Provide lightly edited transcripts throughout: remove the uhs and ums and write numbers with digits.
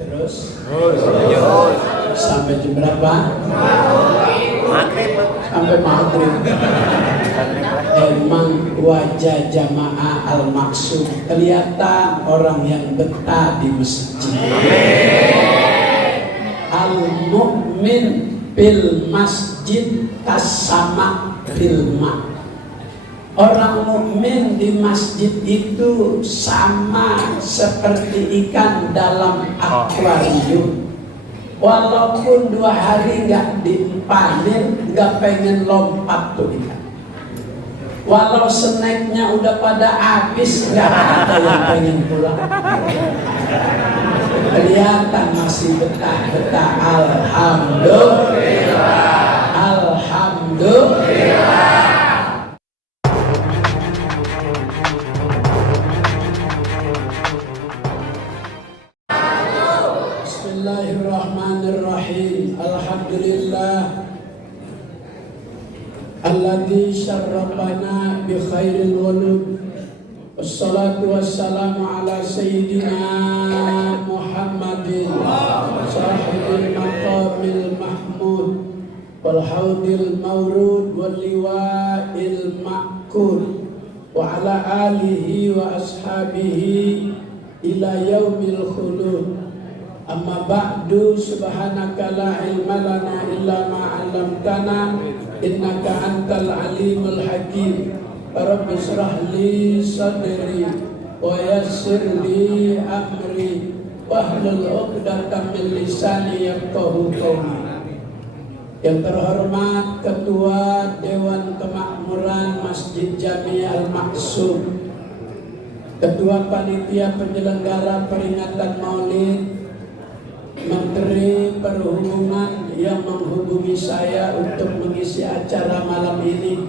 Terus Terus sampai jam berapa? maghrib. Sampai maghrib. Emang wajah jamaah al-maksum kelihatan orang yang betah di masjid. Al-mu'min bil masjid kasama bil ma. Orang mukmin di masjid itu sama seperti ikan dalam akuarium. Walaupun 2 hari nggak dipanen, nggak pengen lompat tuh ikan. Walau snacknya udah pada habis, nggak ada yang pengen pulang. Kelihatan masih betah-betah. Alhamdulillah. Alhamdulillah. Bismillahirrahmanirrahim. Alhamdulillah alladzi syarrafana bi khairil wulud. Wassalatu wassalamu ala sayyidina Muhammadin sahibil maqamil mahmud wal haudil mawrud wal liwa'il ma'kud wa ala alihi wa ashabihi ila yaumil khulud. Amma ba'du, subhanaka la ilma lana illa ma 'allamtana innaka antal alimul hakim. Rabbi shrah li sadri wa yassir li amri wahlul 'uqdatam min lisani yafqahu qawli. Yang terhormat Ketua Dewan Kemakmuran Masjid Jami Al-Maksum, Ketua Panitia Penyelenggara Peringatan Maulid, Menteri Perhubungan yang menghubungi saya untuk mengisi acara malam ini,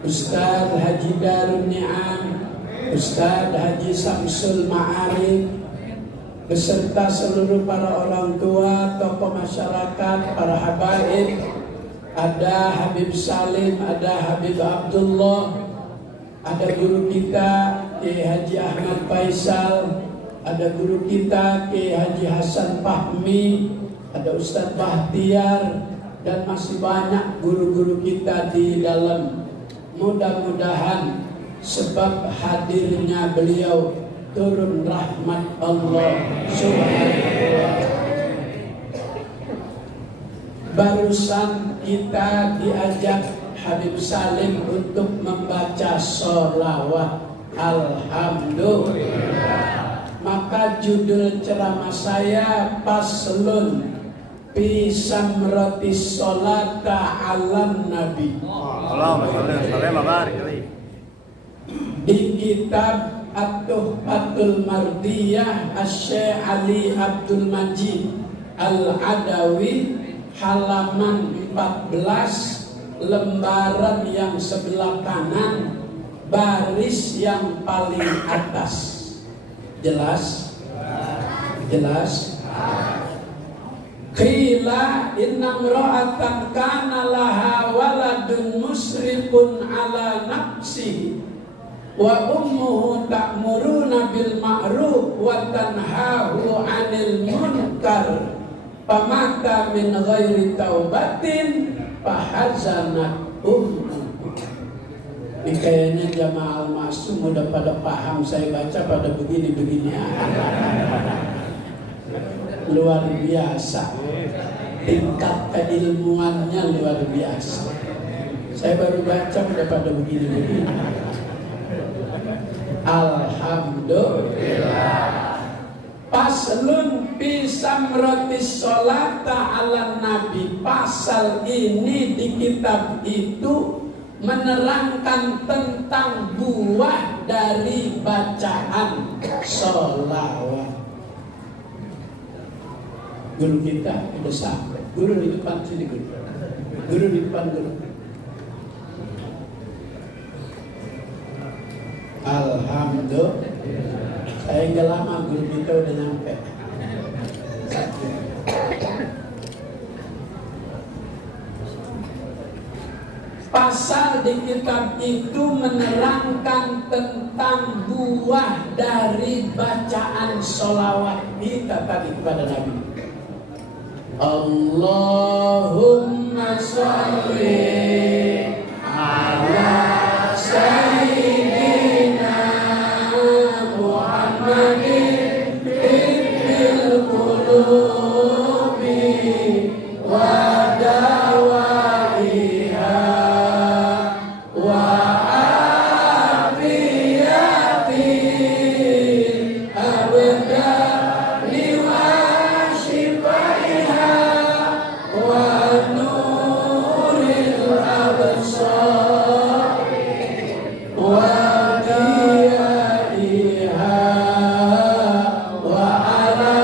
Ustadz Haji Darun Ni'am, Ustadz Haji Samsul Ma'arif, beserta seluruh para orang tua, tokoh masyarakat, para habaib, ada Habib Salim, ada Habib Abdullah, ada guru kita Kiai Haji Ahmad Faisal, ada guru kita Kiai Haji Hasan Fahmi, ada Ustadz Bahtiar, dan masih banyak guru-guru kita di dalam. Mudah-mudahan sebab hadirnya beliau turun rahmat Allah Subhanahu wa ta'ala. Barusan kita diajak Habib Salim untuk membaca sholawat. Alhamdulillah. Maka judul ceramah saya Paslun fi samrati sholata alan nabi. Allahumma sholli wa barik alaihi. Di kitab At-Tuhfatul Mardiyah Asy-Syaikh Ali Abdul Majid Al-Adawi, halaman 14, lembaran yang sebelah kanan, baris yang paling atas. Jelas? Jelas? Qila inna imra'atan kana laha waladun musrifun ala nafsihi wa ummuhu ta'muruna bil ma'ruf wa tanhahu 'anil munkar famata min ghairi taubatin fahazanat ummuhu. Ini kayaknya jamaah al-maksum udah pada paham, saya baca pada begini-begini. Luar biasa, tingkat keilmuannya luar biasa. Saya baru baca udah pada begini-begini. Alhamdulillah. Paslun fi samratis sholata ala nabi. Pasal ini di kitab itu menerangkan tentang buah dari bacaan sholawat. Guru kita udah sampai. Guru di depan sini, guru. Guru di depan, guru. Alhamdulillah. Saya nggak lama, guru kita udah nyampe. pasal di kitab itu menerangkan tentang buah dari bacaan sholawat kita tadi kepada Nabi. Allahumma sholli ala sayyidina Muhammadin tibbil qulubi wa dawaiha wa afiyatil abdali wa shifaiha wa nuril absar wa diyaiha wa ala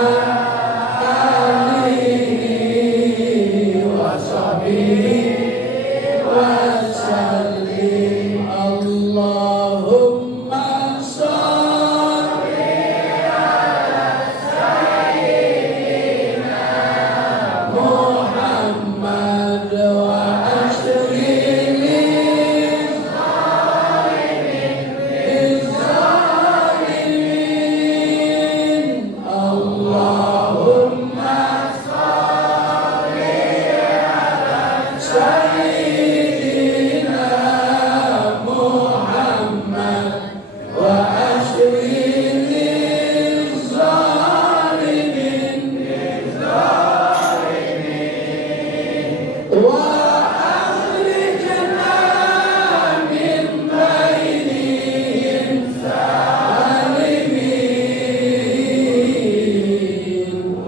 alihi wa sahbihi wa sallim. Allahumma sholli Muhammad wa ashrihi bizzalimin. Allahumma sayyidina Muhammad wa ashrihi bizzalimin wa akhrijna min bainihim salimin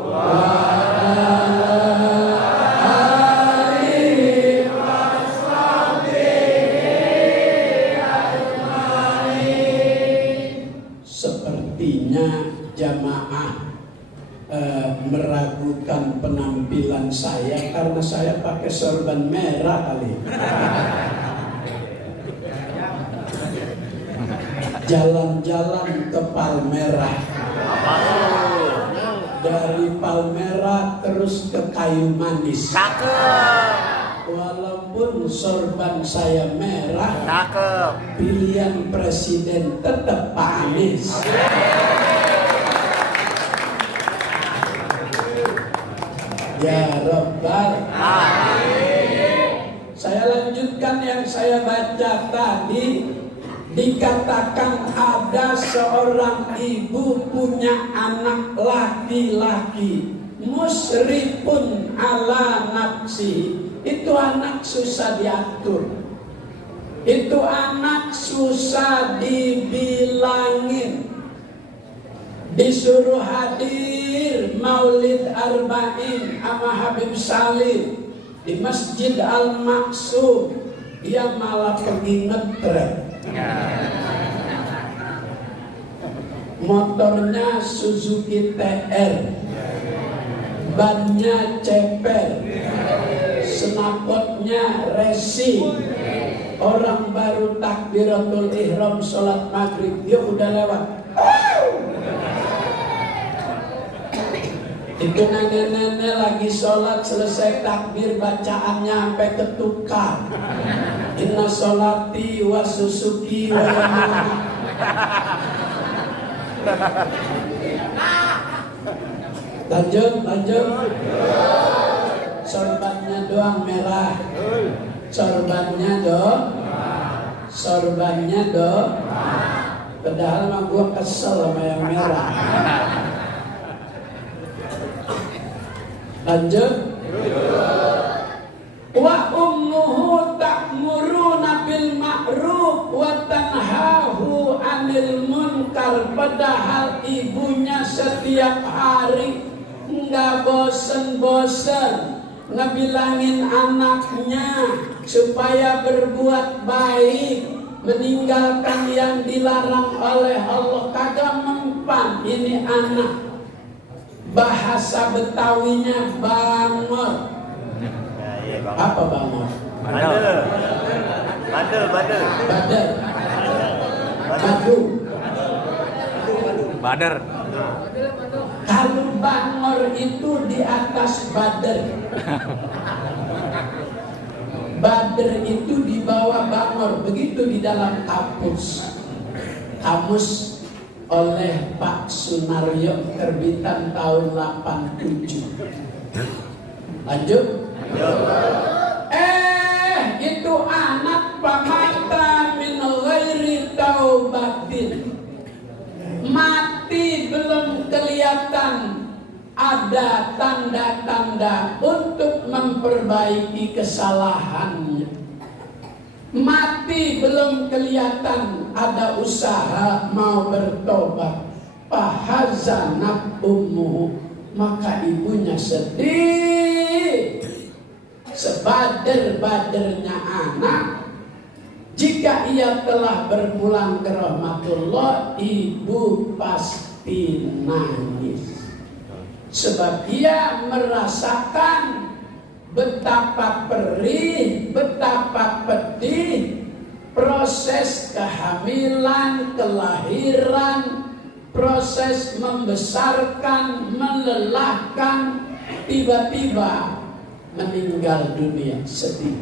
wa alihi wa sahbihi. Sepertinya jamaah meragukan penampilan saya karena saya pakai sorban merah kali. Jalan-jalan ke Palmerah, dari Palmerah terus ke Kayu Manis. Cakep. Walaupun sorban saya merah, Cakep. pilihan presiden tetap Pak Anies. Ya Rabbal. Saya lanjutkan yang saya baca tadi. Dikatakan ada seorang ibu punya anak laki-laki, musrifun ala nafsi. Itu anak susah diatur, itu anak susah dibilangin. Disuruh hadir Maulid Arba'in sama Habib Salim di Masjid Al-Maqsud, dia malah pergi ngetrek. Motornya Suzuki TR, bannya ceper, snapotnya racing. Orang baru takbiratul ihram sholat maghrib, dia udah lewat. Itu nenek-nenek lagi sholat, selesai takbir bacaannya sampai ketukar. Inna sholati wa susuki wa yamani. Lanjut. Sorbannya doang merah. Sorbannya doang. Padahal mah gua kesel sama yang merah. Lanjut. Wa ummuhu ta'muruna bil ma'ruf wa tanhahu 'anil munkar. Padahal ibunya setiap hari enggak bosen-bosen ngebilangin anaknya supaya berbuat baik, meninggalkan yang dilarang oleh Allah. Kagak mempan ini anak. Bahasa Betawinya bangor. Apa bangor? Badel. Badar. Kalau bangor itu di atas badar. Badr itu di bawah bangor, begitu di dalam kamus oleh Pak Sunaryo, terbitan tahun 87. Lanjut. Itu anak pamata min ghairi taubatin, mati belum kelihatan ada tanda-tanda untuk memperbaiki kesalahannya, mati belum kelihatan ada usaha mau bertobat. Fahazanat ummuhu, maka ibunya sedih. Sebader-badernya anak, jika ia telah berpulang ke rahmatullah, ibu pasti nangis. Sebab ia merasakan betapa perih, betapa pedih proses kehamilan, kelahiran, proses membesarkan, melelahkan, tiba-tiba meninggal dunia. Sedih.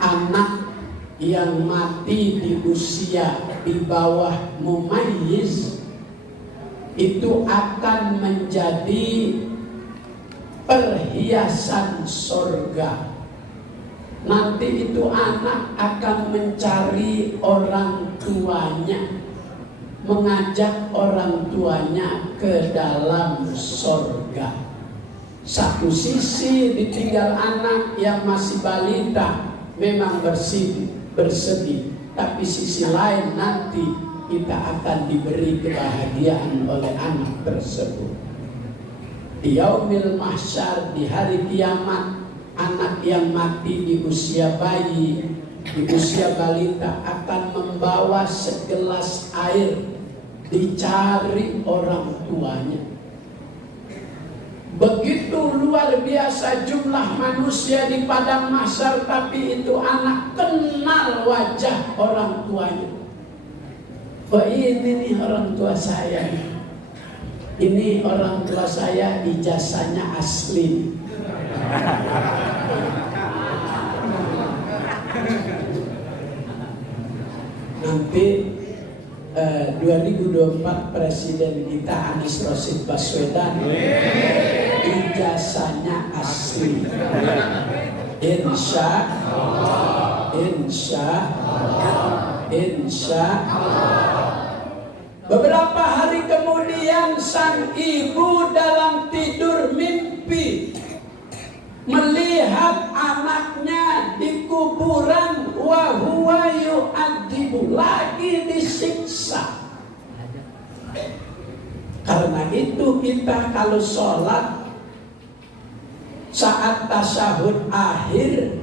Anak yang mati di usia di bawah mumayyiz itu akan menjadi perhiasan surga. Nanti itu anak akan mencari orang tuanya, mengajak orang tuanya ke dalam surga. Satu sisi ditinggal anak yang masih balita, memang bersedih. Tapi sisi lain nanti kita akan diberi kebahagiaan oleh anak tersebut. Di yaumil mahsyar, di hari kiamat, anak yang mati di usia bayi, di usia balita akan membawa segelas air, dicari orang tuanya. Begitu luar biasa jumlah manusia di padang mahsyar, tapi itu anak kenal wajah orang tuanya. Oh, ini nih orang tua saya. Ini orang tua saya, ijazahnya asli. Nanti 2024 presiden kita Anies Rashid Baswedan, ijazahnya asli. Insya Allah. Beberapa hari kemudian sang ibu dalam tidur mimpi melihat anaknya di kuburan, wa huwa yu'adzibu, lagi disiksa. Karena itu kita kalau sholat saat tasyahud akhir,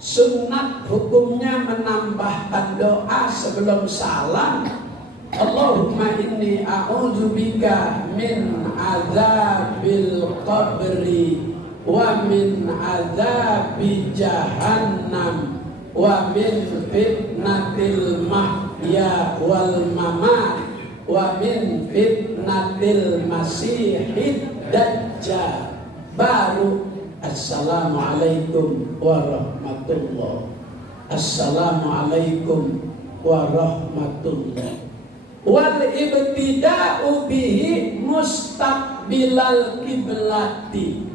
sunat hukumnya menambahkan doa sebelum salam. Allahumma inni a'udzubika min azabil qabri wa min azabi jahannam wa min fitnatil mahya wal mamat wa min fitnatil masihid dajjal. Baru assalamualaikum warahmatullah. Assalamualaikum warahmatullah. Wal ibtida'u bihi mustaqbilal kiblati.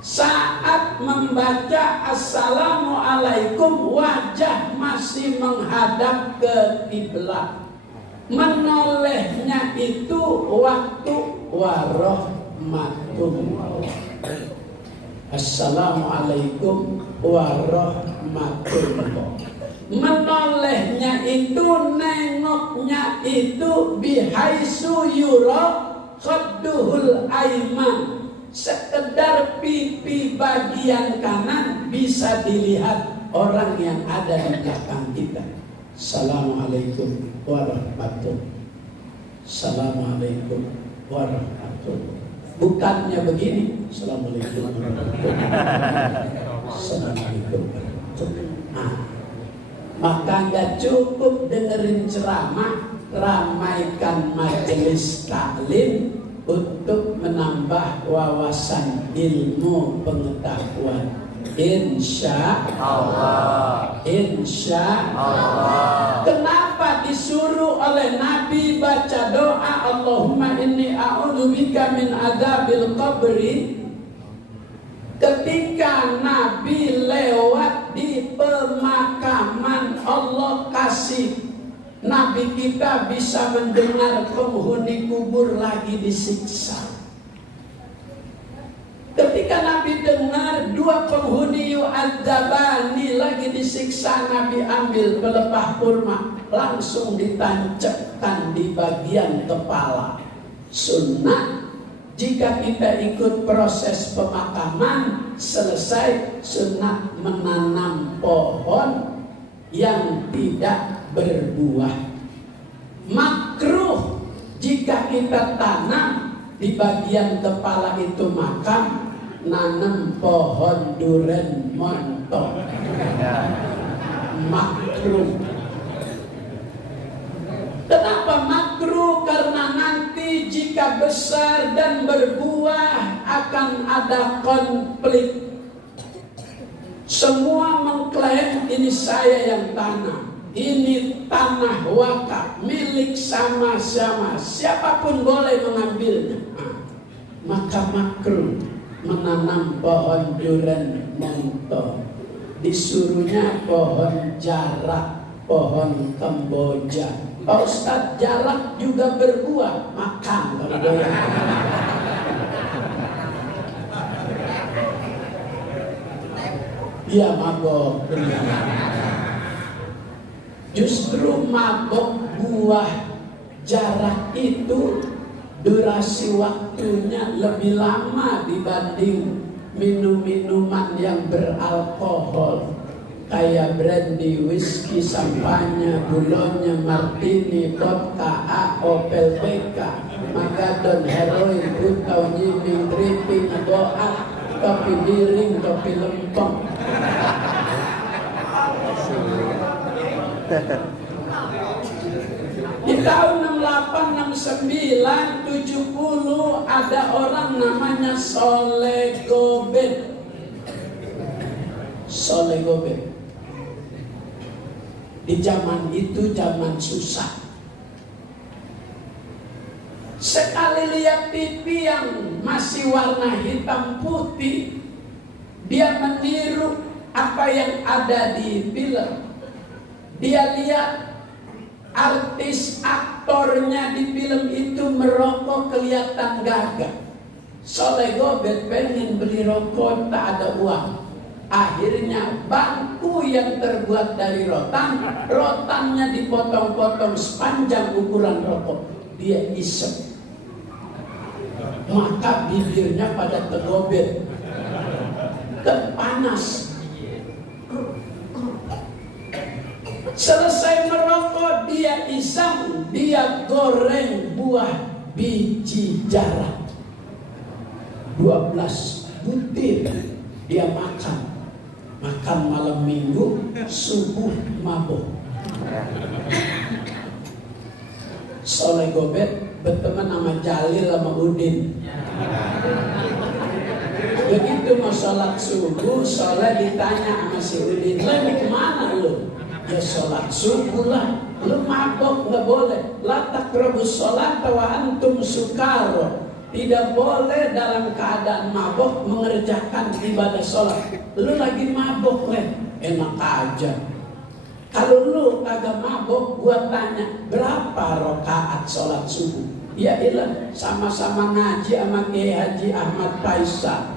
Saat membaca assalamualaikum, wajah masih menghadap ke kiblat. Menolehnya itu waktu warahmatullah. Assalamualaikum warahmatullah. Menolehnya itu, nengoknya itu bihaisu yura khadduhul aiman. Sekedar pipi bagian kanan bisa dilihat orang yang ada di belakang kita. Assalamualaikum warahmatullah. Assalamualaikum warahmatullah. Bukannya begini. Assalamualaikum warahmatullah. Assalamualaikum warahmatullah. Maka nggak cukup dengerin ceramah, ramaikan majelis taklim untuk menambah wawasan ilmu pengetahuan. Insya Allah. Insya Allah. Kenapa disuruh oleh Nabi baca doa Allahumma inni a'udzubika min adzabil qabri? Ketika Nabi lewat di pemakaman, Allah kasih Nabi kita bisa mendengar penghuni kubur lagi disiksa. Ketika Nabi dengar dua penghuni yu'adzabani lagi disiksa, Nabi ambil pelepah kurma, langsung ditancapkan di bagian kepala. Sunnah, jika kita ikut proses pemakaman, selesai sunnah menanam pohon yang tidak berbuah. Makruh jika kita tanam di bagian kepala itu makam, nanam pohon duren montong. Makruh. Kenapa makruh? Karena nanti jika besar dan berbuah akan ada konflik. Semua mengklaim ini saya yang tanam, ini tanah wakaf milik sama-sama, siapapun boleh mengambilnya. Maka makruh menanam pohon duren montong. Disuruhnya pohon jarak, pohon Kamboja. Pak Ustadz, jarak juga berbuah, makan kalau doyan. Dia mabok. Justru mabok buah jarak itu durasi waktunya lebih lama dibanding minum-minuman yang beralkohol. Kayak brandy, whisky, sampanya, bulonya, martini, vodka, A, Opel, BK, Magadon, heroin, butau, nyiming, tripping, boa, kopi miring, kopi lempeng. Di tahun 68, 69, 70 ada orang namanya Soleh Gobet. Soleh Gobet. Di zaman itu zaman susah. Sekali lihat TV yang masih warna hitam putih, dia meniru apa yang ada di film. Dia lihat artis aktornya di film itu merokok kelihatan gagah. Soleh Gobet pengen beli rokok, tak ada uang. Akhirnya bangku yang terbuat dari rotan, rotannya dipotong-potong sepanjang ukuran rokok. Dia isep, maka bibirnya pada tergobet, panas. Selesai merokok, dia isam, dia goreng buah biji jarak 12 butir. Dia makan malam minggu, subuh mabuk. Soleh Gobet berteman sama Jalil sama Udin. Begitu mau sholat subuh, Soleh ditanya sama si Udin, "Lu kemana lu?" "Ya sholat subuh lah." "Lu mabok nggak boleh." "La taqrabus sholat wa antum sukaro." Tidak boleh dalam keadaan mabok mengerjakan ibadah sholat. Lu lagi mabok, enak aja. Kalau lu kagak mabok, gua tanya, berapa rakaat sholat subuh? Ya ilah, sama-sama ngaji sama Kiai Haji Ahmad Faisal,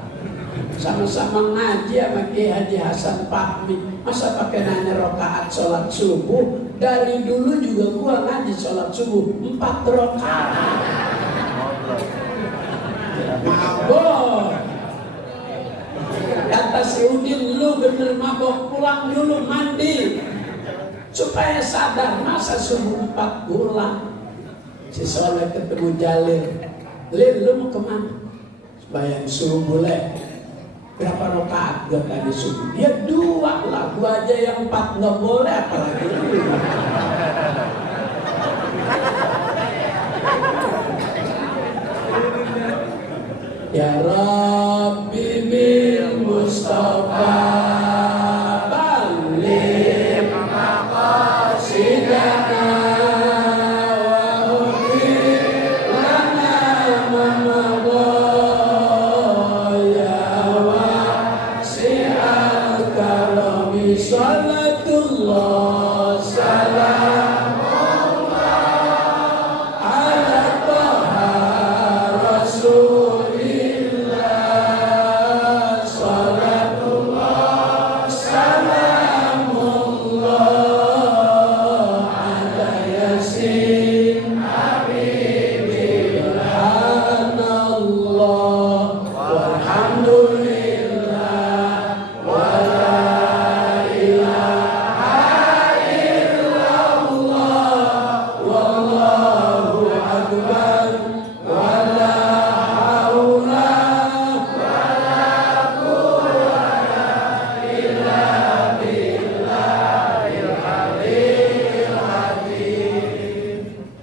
sama-sama ngaji sama Kiai Haji Hasan Fahmi. Masa pakai nanya rakaat sholat subuh? Dari dulu juga gua ngaji sholat subuh 4 rakaat. Mabok. Kata si Udin, lu bener mabok, pulang dulu mandi supaya sadar. Masa subuh 4 bulan. Si Soleh ketemu Jalil, "Lil, lu mau kemana?" "Bayang subuh, Le." "Berapa rakaat gua tadi subuh?" "Ya 2 lah, gua aja yang 4 nggak boleh, apalagi lu." Ya Rabbi bil Mustafa Balik Maqasidana Salatullah salamullah ala Taha Rasulillah. Salatullah salamullah ala Yasin Habibillah walhamdulillah wala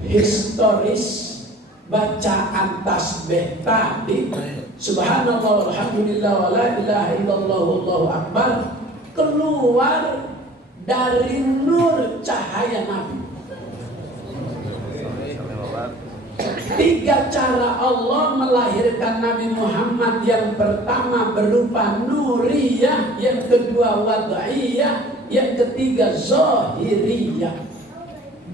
historis bacaan tasbih tadi subhanallah alhamdulillah wa la ilaha illallah wallahu akbar keluar dari nur cahaya Nabi. Tiga cara Allah melahirkan Nabi Muhammad. Yang pertama berupa nuriyah, yang kedua wad'iyah, yang ketiga zahiriyah.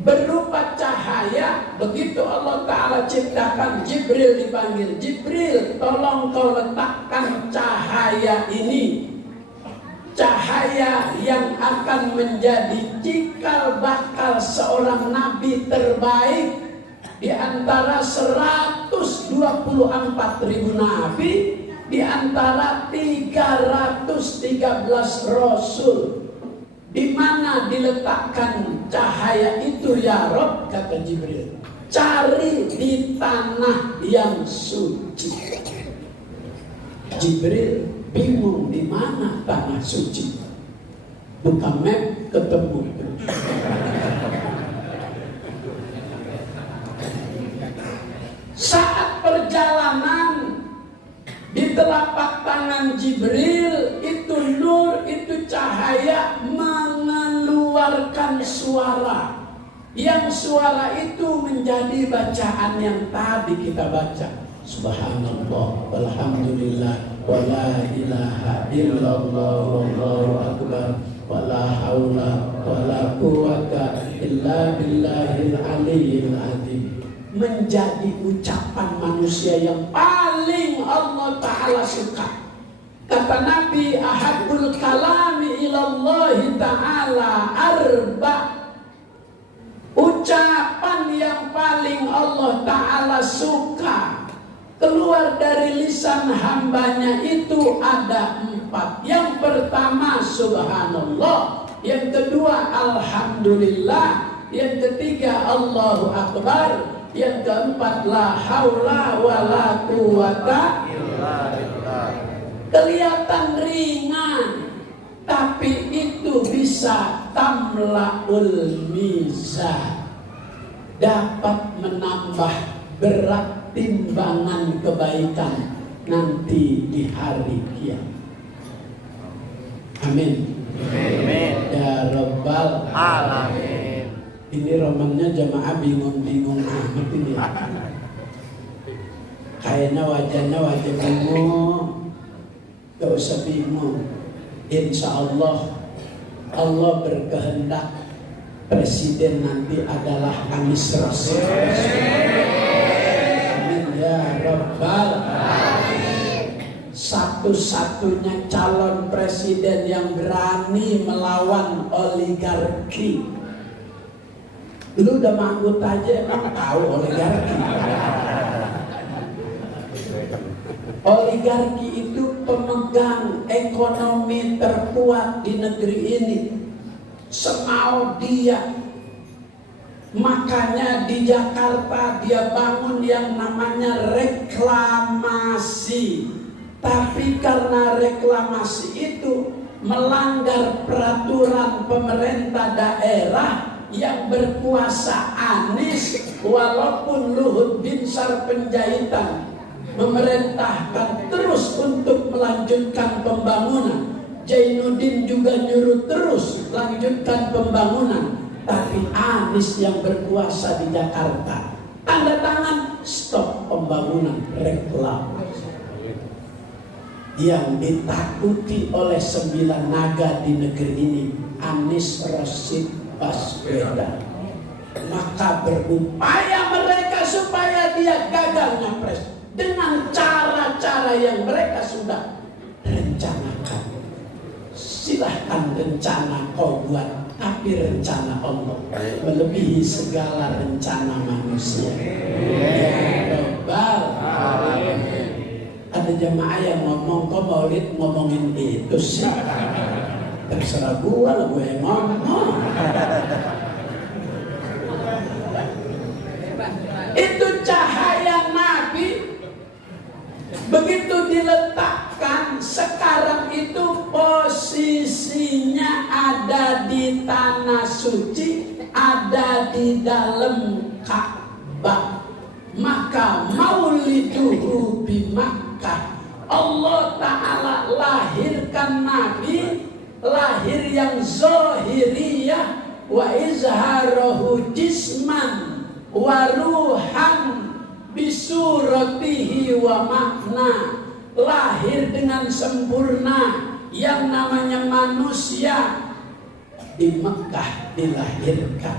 Berupa cahaya, begitu Allah Ta'ala ciptakan, Jibril dipanggil, Jibril tolong kau letakkan cahaya ini, cahaya yang akan menjadi cikal bakal seorang nabi terbaik di antara 124.000 nabi, di antara 313 rasul. Di mana diletakkan cahaya itu ya Rob, kata Jibril, cari di tanah yang suci. Jibril bingung di mana tanah suci, buka map ketemu. Saat perjalanan di telapak tangan Jibril itu nur, itu cahaya mengeluarkan suara. Yang suara itu menjadi bacaan yang tadi kita baca. Subhanallah walhamdulillah wa la ilaha illallah wallahu akbar wa la haula wa la quwwata illa billahil aliyyil azim. Menjadi ucapan manusia yang paling Allah Ta'ala suka. Kata Nabi, ahabbul kalami ilallahi ta'ala arba. Ucapan yang paling Allah Ta'ala suka keluar dari lisan hambanya itu ada 4. Yang pertama subhanallah, yang kedua alhamdulillah, yang ketiga Allahu akbar, yang keempat la haula wala quwata illa billah. Kelihatan ringan, tapi itu bisa tamlaul mizan, dapat menambah berat timbangan kebaikan nanti di hari kiamat. Amin. Amin. Ya Rabbal Alamin. Ini romannya jamaah bingung-bingung amat ini. Kayaknya wajahnya wajah bingung. Gak usah bingung. Insya Allah, Allah berkehendak presiden nanti adalah Anies Rasid. Amin ya Rabbal Alamin. Satu-satunya calon presiden yang berani melawan oligarki. Lu udah manggut aja emang tahu oligarki. Oligarki itu pemegang ekonomi terkuat di negeri ini. Semau dia. Makanya di Jakarta dia bangun yang namanya reklamasi. Tapi karena reklamasi itu melanggar peraturan pemerintah daerah yang berkuasa Anies, walaupun Luhut Binsar Penjahitan memerintahkan terus untuk lanjutkan pembangunan. Jainuddin juga nyuruh terus lanjutkan pembangunan. Tapi Anies yang berkuasa di Jakarta, tanda tangan stop pembangunan, reklamasi. Yang ditakuti oleh 9 naga di negeri ini, Anies Rashid Baswedan. Maka berupaya mereka supaya dia gagal nyapres dengan cara-cara yang mereka sudah rencanakan. Silahkan rencana kau buat, tapi rencana Allah melebihi segala rencana manusia. Ya Rabbal Alamin. Ada jamaah yang ngomong, kok Maulid ngomongin itu sih? Terserah gua lah, gue yang ngomong. Itu cahaya Nabi. Begitu diletakkan, sekarang itu posisinya ada di tanah suci, ada di dalam Ka'bah. Maka mauliduhu bi Makkah, Allah Ta'ala lahirkan Nabi, lahir yang zahiriyah, wa izharahu jisman wa ruhan bisuratihi wa makna, lahir dengan sempurna yang namanya manusia di Mekah dilahirkan.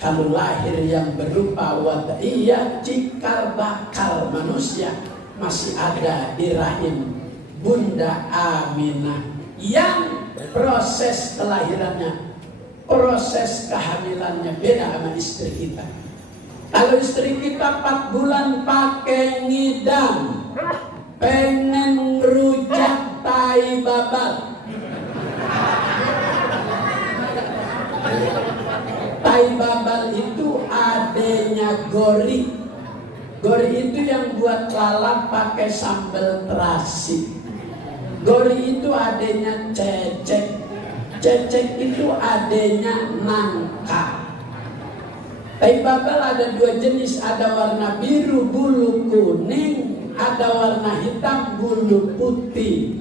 Kalau lahir yang berupa wad'iyah, cikal bakal manusia masih ada di rahim Bunda Aminah, yang proses kelahirannya, proses kehamilannya beda sama istri kita. Kalau istri kita 4 bulan pakai ngidam, pengen ngerujak tai babal. Tai babal itu adenya gori. Gori itu yang buat lalap pakai sambal terasi. Gori itu adenya cecek. Cecek itu adenya nangka. Tai babal ada 2 jenis, ada warna biru bulu kuning, ada warna hitam bulu putih.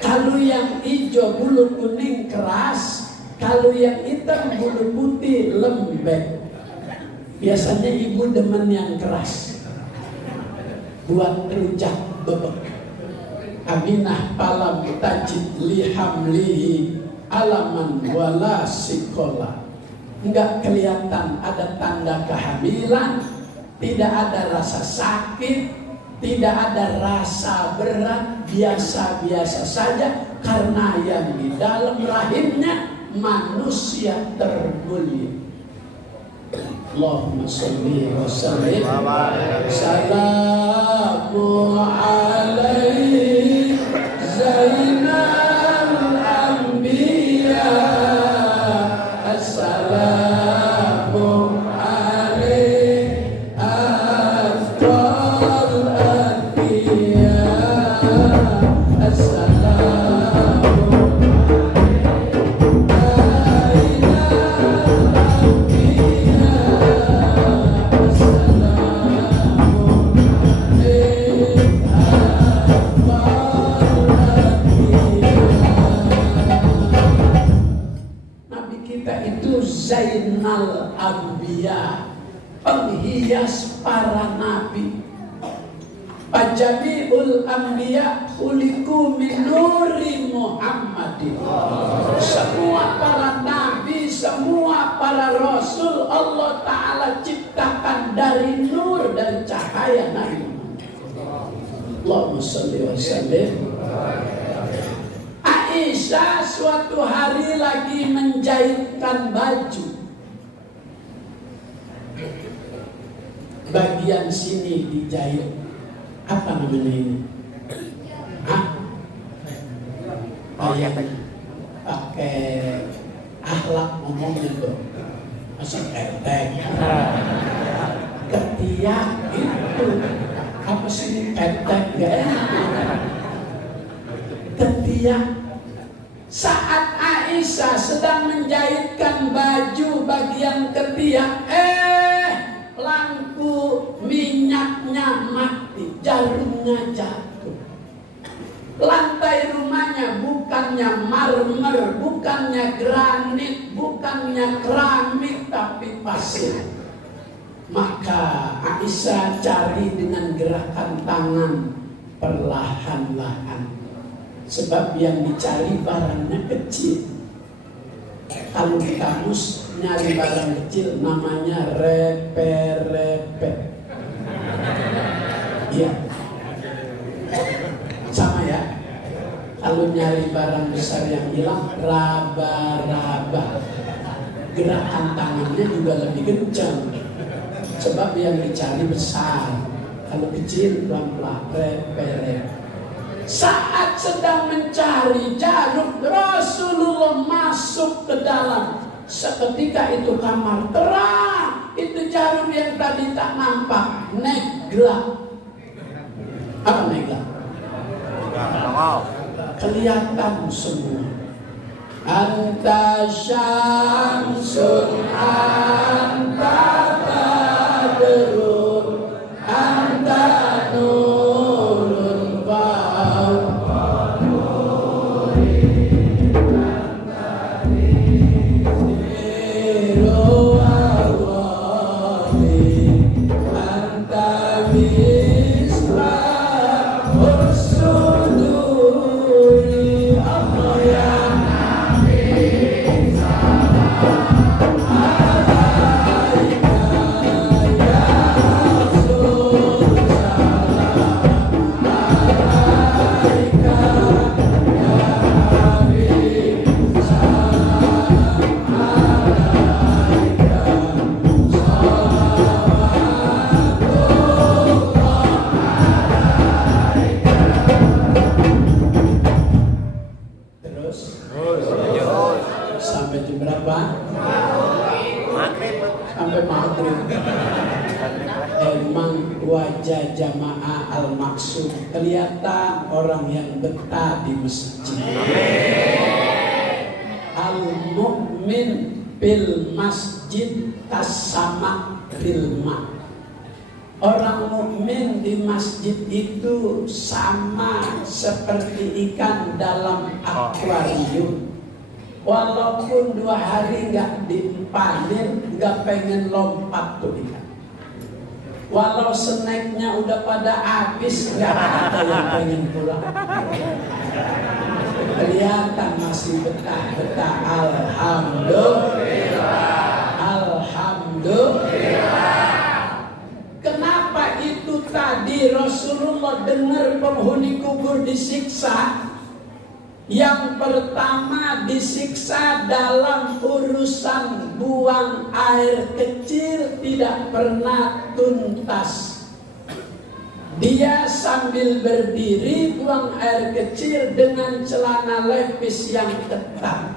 Kalau yang hijau bulu kuning keras, kalau yang hitam bulu putih lembek. Biasanya ibu demen yang keras buat rujak bebek. Aminah palam tajid lihamlihi alaman wala sikola. Enggak kelihatan ada tanda kehamilan, tidak ada rasa sakit, tidak ada rasa berat, biasa-biasa saja, karena yang di dalam rahimnya manusia termulia. Allahumma sholli wa sallim salamu alaihi zainal anbiya, assalamu alaihi afdal anbiya, assalamu Zainal Anbiya, penghias para nabi. Ajamiul Anbiya khuliqu min nuri Muhammadin. Semua para nabi, semua para rasul Allah Ta'ala ciptakan dari nur dan cahaya Nabi. Allahumma sholli wa sallim. Aisyah suatu hari lagi menjahitkan baju. Bagian sini dijahit. Apa namanya ini? Hah? Oh ya, pakai akhlak ngomongnya tuh. Masih ketek. Ketiak itu. Apa sih ketek ya? Ketiak. Saat Aisyah sedang menjahitkan baju bagian ketiak, lampu minyaknya mati, jarumnya jatuh. Lantai rumahnya bukannya marmer, bukannya granit, bukannya keramik, tapi pasir. Maka Aisyah cari dengan gerakan tangan perlahan-lahan. Sebab yang dicari barangnya kecil. Kalau di kamus nyari barang kecil namanya repe-repe. Iya. Sama ya. Kalau nyari barang besar yang hilang, raba-raba. Gerakan tangannya juga lebih kencang. Sebab yang dicari besar. Kalau kecil, pelan-pelan, repe-repe. Saat sedang mencari jarum, Rasulullah masuk ke dalam. Seketika itu kamar terang. Itu jarum yang tadi tak nampak, negla. Apa negla? Kelihatan semua. Anta syamsun, anta badrun, anta nurun fawqa nuri, anta niru Allahi, anta misbahus suduri. Allah ya Nabi, salam alaika ya Rasul, salam alaika ya Habib, salam alaika, terus sampai jam berapa? Sampai maghrib. Emang wajah jamaah al-maksud kelihatan orang yang betah di masjid. Al-mu'min bil masjid tas-sama bil ma'. Orang mukmin di masjid itu sama seperti ikan dalam akuarium. Walaupun 2 hari nggak dipanen, nggak pengen lompat tuh ikan. Walau snacknya udah pada habis, nggak ada yang pengen pulang. Kelihatan masih betah-betah. Alhamdulillah. Alhamdulillah. Kenapa itu tadi Rasulullah dengar penghuni kubur disiksa? Yang pertama disiksa dalam urusan buang air kecil tidak pernah tuntas. Dia sambil berdiri buang air kecil dengan celana levis yang ketat.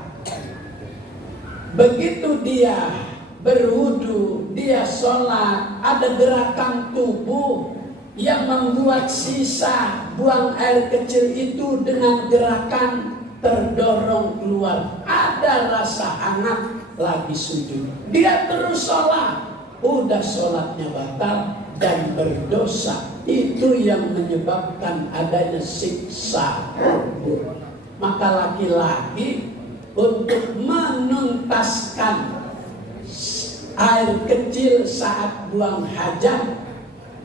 Begitu dia berwudu, dia sholat, ada gerakan tubuh yang membuat sisa buang air kecil itu dengan gerakan terdorong keluar. Ada rasa hangat, lagi sujud. Dia terus sholat, udah sholatnya batal dan berdosa. Itu yang menyebabkan adanya siksa kubur. Maka laki-laki untuk menuntaskan air kecil saat buang hajat,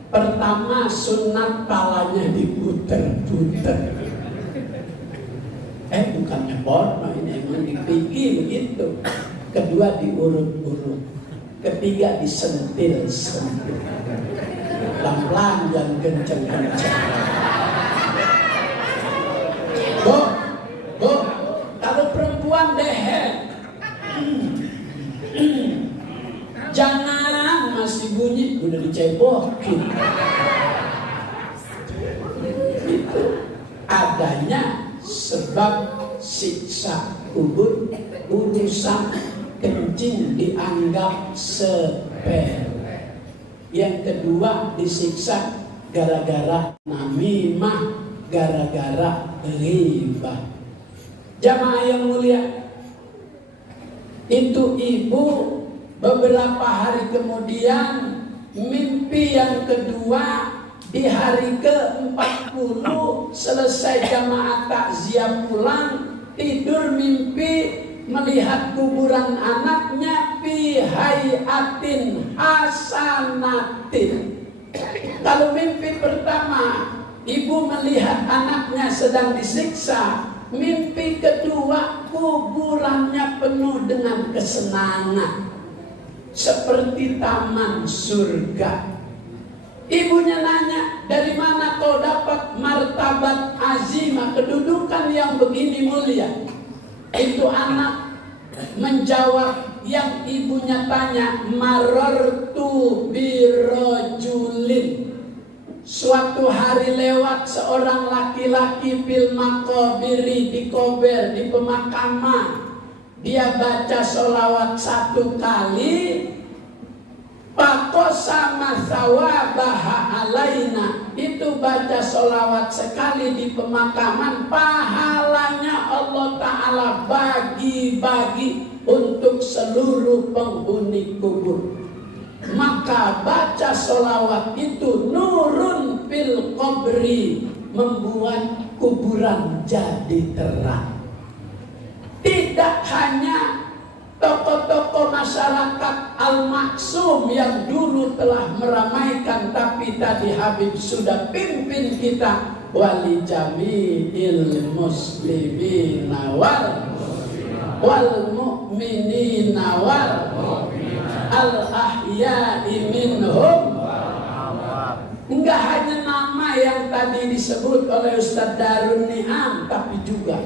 pertama sunat palanya diputer-puter. Bukannya porno, ini emang dipikir begitu. Kedua diurut-urut, ketiga disentil-sentil. Pelan-pelan dan kenceng-kenceng. Bu, kalau perempuan dehet, jangan masih bunyi udah dicebokin. Itu adanya sebab siksa kubur. Urusan kencing dianggap sepele. Yang kedua disiksa gara-gara namimah, gara-gara ghibah. Jamaah yang mulia, itu ibu beberapa hari kemudian mimpi yang kedua di hari ke-40 selesai jamaah takziah pulang, tidur mimpi melihat kuburan anaknya fi hayatin hasanatin. Kalau mimpi pertama ibu melihat anaknya sedang disiksa, mimpi kedua kuburannya penuh dengan kesenangan seperti taman surga. Ibunya nanya, dari mana kau dapat martabat azimah, kedudukan yang begini mulia? Itu anak menjawab yang ibunya tanya, marartu birojulin. Suatu hari lewat seorang laki-laki fil maqabiri, di kober, di pemakaman. Dia baca sholawat 1 kali, Pakosama sawabaha alaina. Itu baca sholawat sekali di pemakaman, pahalanya Allah Ta'ala bagi-bagi untuk seluruh penghuni kubur. Maka baca sholawat itu nurun fil qabri, membuat kuburan jadi terang. Tidak hanya tokoh-tokoh masyarakat Al-Maksum yang dulu telah meramaikan, tapi tadi Habib sudah pimpin kita, wali jami'il muslimina wal mu'minina wal al-ahya'i minhum. Enggak hanya nama yang tadi disebut oleh Ustaz Darun Ni'am, tapi juga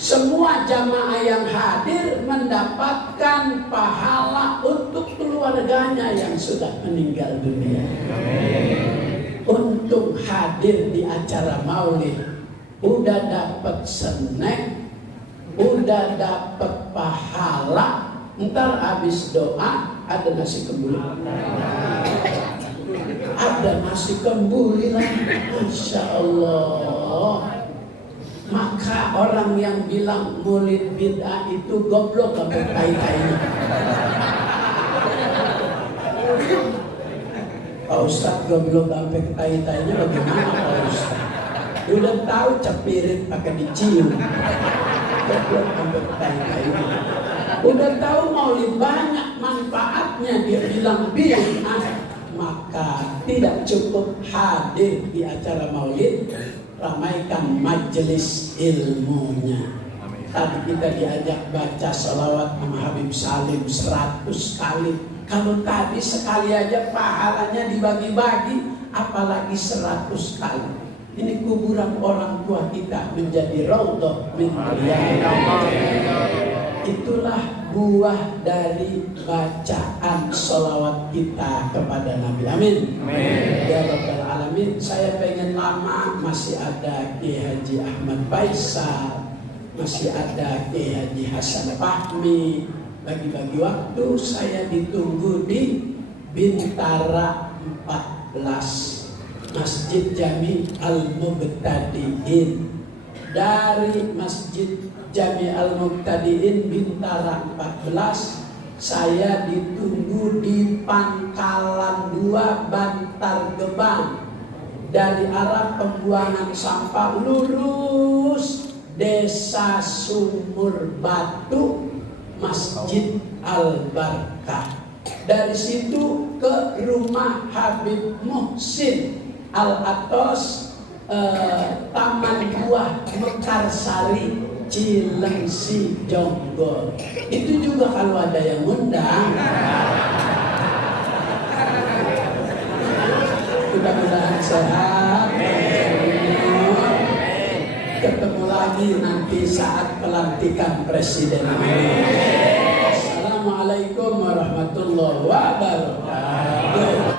semua jamaah yang hadir mendapatkan pahala untuk keluarganya yang sudah meninggal dunia. Untuk hadir di acara maulid, udah dapat snack, udah dapat pahala. Ntar habis doa ada nasi kembuli. Ada nasi kembuli lah, Masya Allah. Maka orang yang bilang maulid bid'ah itu goblok sampai tai-tainya. Pak Ustadz goblok sampai tai-tainya bagaimana Pak Ustadz? Udah tahu cepirit pakai dicium. Goblok sampai tai-tainya. Udah tahu maulid banyak manfaatnya, dia bilang bid'ah. Maka tidak cukup hadir di acara maulid, ramaikan majelis ilmunya. Tadi kita diajak baca salawat sama Habib Salim 100 kali. Kalau tadi sekali aja pahalanya dibagi-bagi, apalagi 100 kali. Ini kuburan orang tua kita menjadi raudhah min riyadhil. Itulah buah dari bacaan salawat kita kepada Nabi. Amin. Ya Rabbal Alamin. Saya pengen lama, masih ada Kiai Haji Ahmad Faisal, masih ada Kiai Haji Hasan Fahmi. Bagi-bagi waktu, saya ditunggu di Bintara 14, Masjid Jami Al-Mubtadiin. Dari Masjid Jami Al-Mubtadiin Bintara 14, saya ditunggu di Pangkalan 2 Bantar Gebang. Dari arah pembuangan sampah lurus Desa Sumur Batu, Masjid Al-Barkah. Dari situ ke rumah Habib Muhsin Al-Atos, Taman Buah Mekarsari, Cilengsi, Jonggol. Itu juga kalau ada yang undang. Mudah-mudahan sehat. Ketemu lagi nanti saat pelantikan presiden. Assalamualaikum warahmatullahi wabarakatuh.